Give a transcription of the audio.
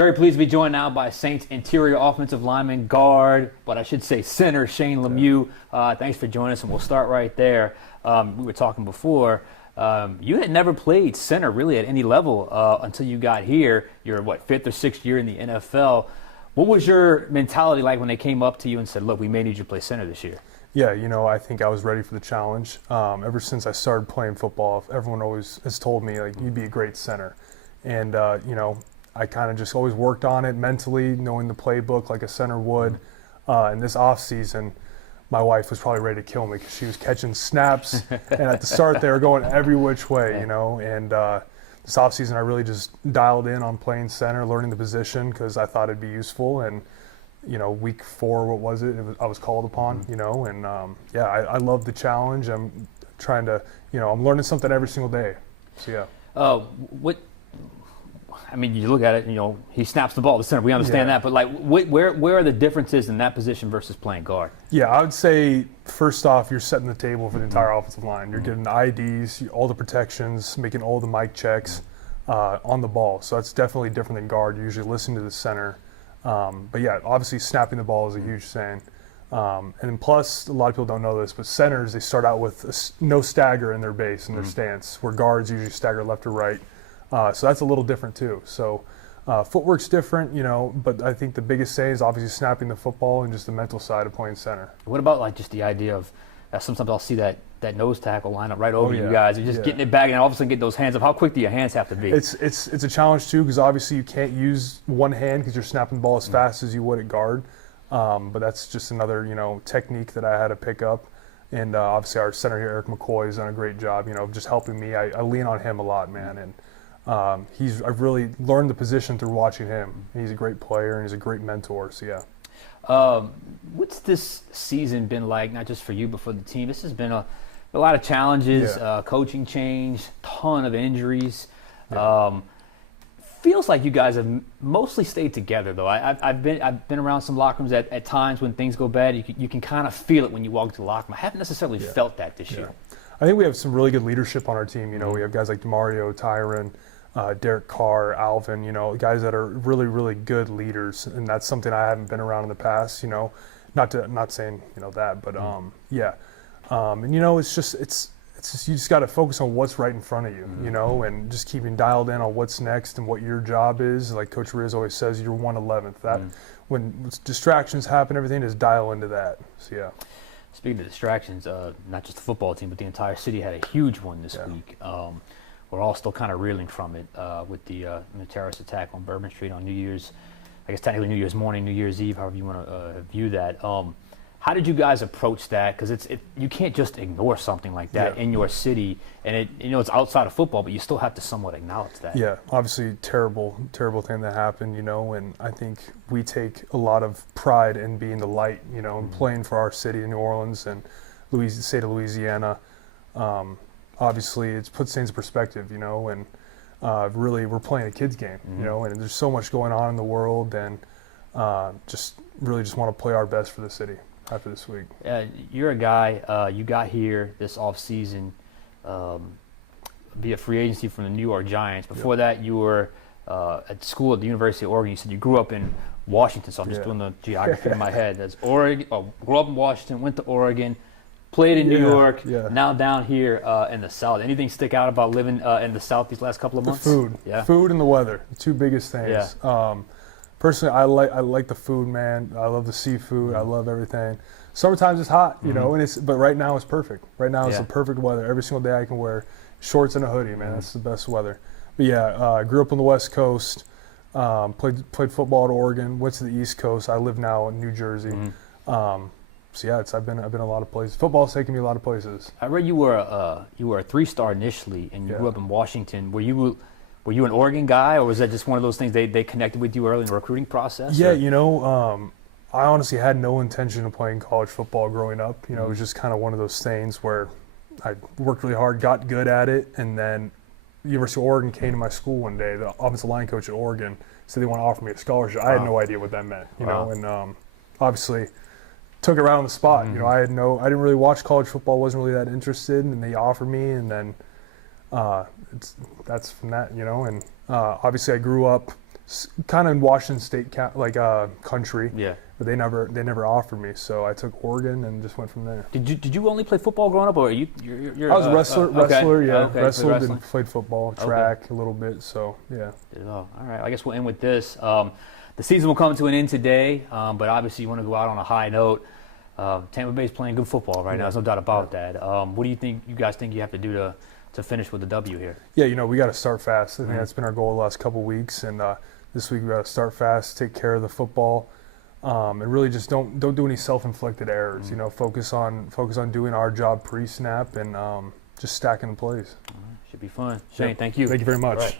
Very pleased to be joined now by Saints interior offensive lineman, guard, but I should say center, Shane Lemieux. Thanks for joining us, and we'll start right there. We were talking before. You had never played center really at any level until you got here. You're, fifth or sixth year in the NFL. What was your mentality like when they came up to you and said, look, we may need you to play center this year? Yeah, I think I was ready for the challenge. Ever since I started playing football, everyone always has told me, like, you'd be a great center. And, I kind of just always worked on it mentally, knowing the playbook like a center would. And this offseason, my wife was probably ready to kill me because she was catching snaps. And at the start, they were going every which way, And this offseason, I really just dialed in on playing center, learning the position because I thought it'd be useful. And, week 4, what was it? I was called upon, And, I love the challenge. I'm trying to, I'm learning something every single day. So, yeah. You look at it, he snaps the ball to center. We understand that. But, where are the differences in that position versus playing guard? Yeah, I would say, first off, you're setting the table for the entire offensive line. You're getting the IDs, all the protections, making all the mic checks on the ball. So that's definitely different than guard. You usually listen to the center. But, yeah, obviously snapping the ball is a huge thing. And plus, a lot of people don't know this, but centers, they start out with no stagger in their base and their stance, where guards usually stagger left or right. So that's a little different too. So footwork's different, but I think the biggest thing is obviously snapping the football and just the mental side of playing center. What about just the idea of sometimes I'll see that nose tackle line up right over you guys. You're just getting it back and all of a sudden get those hands up. How quick do your hands have to be? It's a challenge too because obviously you can't use one hand because you're snapping the ball as fast as you would at guard. But that's just another technique that I had to pick up. And obviously our center here, Eric McCoy, has done a great job, just helping me. I lean on him a lot, man. And I've really learned the position through watching him. He's a great player and he's a great mentor. So yeah. What's this season been like? Not just for you, but for the team. This has been a lot of challenges. Coaching change, ton of injuries. Feels like you guys have mostly stayed together, though. I've been around some locker rooms at times when things go bad. You can kind of feel it when you walk into the locker room. I haven't necessarily felt that this year. I think we have some really good leadership on our team. We have guys like DeMario, Tyron, Derek Carr, Alvin, guys that are really, really good leaders. And that's something I haven't been around in the past, not saying, that, but and it's just you just got to focus on what's right in front of you, and just keeping dialed in on what's next and what your job is. Like Coach Riz always says, you're 1/11th. That when distractions happen, everything is dial into that. So, yeah. Speaking of distractions, not just the football team, but the entire city had a huge one this week. We're all still kind of reeling from it with the terrorist attack on Bourbon Street on New Year's, I guess technically New Year's morning, New Year's Eve, however you want to view that. How did you guys approach that? Because you can't just ignore something like that in your city, and it's outside of football, but you still have to somewhat acknowledge that. Yeah, obviously terrible thing that happened, and I think we take a lot of pride in being the light, and playing for our city in New Orleans and the state of Louisiana. Obviously, it puts things in perspective, and really we're playing a kid's game, and there's so much going on in the world, and just want to play our best for the city after this week. You're a guy, you got here this offseason via free agency from the New York Giants. Before that, you were at school at the University of Oregon. You said you grew up in Washington, so I'm just doing the geography in my head. That's Oregon. Grew up in Washington, went to Oregon, played in New York, now down here in the South. Anything stick out about living in the South these last couple of months? The food and the weather, the two biggest things. Personally, I like the food, man. I love the seafood. I love everything. Summertime is hot, but right now it's perfect. Right now it's the perfect weather. Every single day I can wear shorts and a hoodie, man. That's the best weather. But I grew up on the West Coast. Played football at Oregon. Went to the East Coast. I live now in New Jersey. I've been a lot of places. Football's taken me a lot of places. I read you were a 3-star initially, and you grew up in Washington. Were you an Oregon guy, or was that just one of those things they connected with you early in the recruiting process? Yeah, I honestly had no intention of playing college football growing up. It was just kind of one of those things where I worked really hard, got good at it, and then the University of Oregon came to my school one day. The offensive line coach at Oregon said they want to offer me a scholarship. I had no idea what that meant, and obviously took it right on the spot. I didn't really watch college football, wasn't really that interested, and they offered me, and then that's from that, and obviously I grew up kind of in Washington State, country. Yeah. But they never offered me, so I took Oregon and just went from there. Did you only play football growing up, or you're I was a wrestler. Okay. Yeah, Okay, wrestled wrestling. and played football, track a little bit. So yeah. Did it all. All right. I guess we'll end with this. The season will come to an end today, but obviously you want to go out on a high note. Tampa Bay's playing good football right now. There's no doubt about that. What do you guys think you have to do to finish with a W here? Yeah, we got to start fast. I think that's been our goal the last couple of weeks, and this week we got to start fast, take care of the football, and really just don't do any self-inflicted errors. Focus on doing our job pre-snap and just stacking the plays. Should be fun. Shane, thank you. Thank you very much.